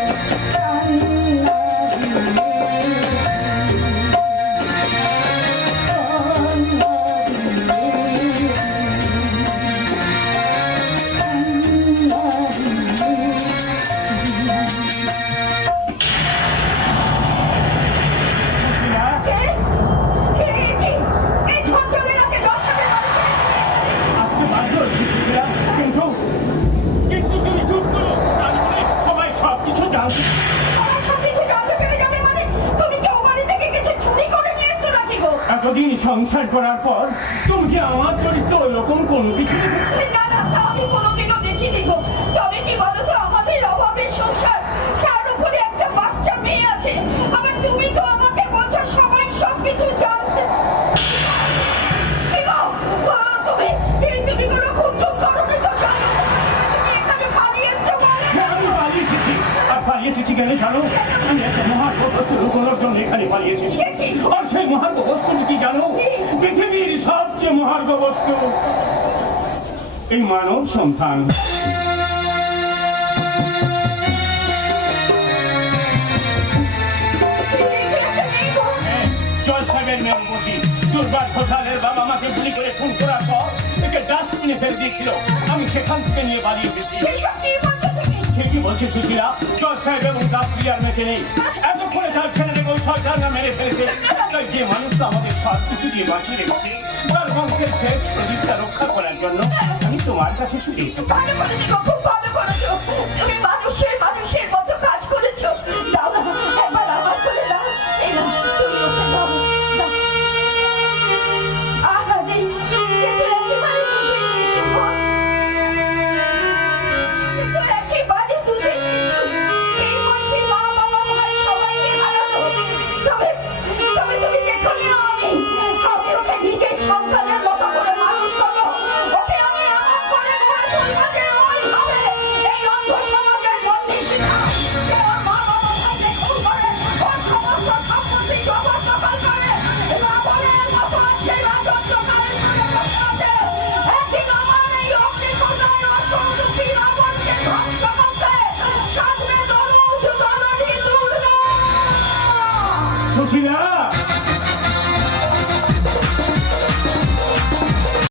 Música মানে এতদিন সংসার করার পর তুমি কি আমার চরিত্র ওইরকম কোনো কিছু না না আমি কোনোদিনও দেখিনি গো। তবে কি বলো তো আমাদের অভাবের সংসার তার উপরে একটা পালিয়ে জানো আমি একটা মহার্ঘ বস্তু লুকোনোর জন্য এখানে পালিয়ে এসেছি সে কি? আর সেই মহার্ঘ বস্তুটি কি জানো? পৃথিবীর সবচেয়ে মহার্ঘ বস্তু এই মানব সন্তান। হ্যাঁ, সাহেবের মেয়ে বসি। দুর্বার ঘোষালের বাবা আমাকে গুলি করে খুন করার পর একে ডাস্টবিনে ফেলে দিয়েছিল। আমি সেখান থেকে নিয়ে পালিয়ে এসেছি। ঠিকই বলছে সুশীলা জজ সাহেব এবং দাসরি আর মেচে নেই এতক্ষণে তার দেখো সরকার না মেরে ফেলেছে। তাই যে মানুষটা আমাদের সব কিছু দিয়ে বাঁচিয়ে রেখেছে, তার বংশের শেষ প্রদীপটা রক্ষা করার জন্য আমি তোমার কাছে ছুটে এসেছি।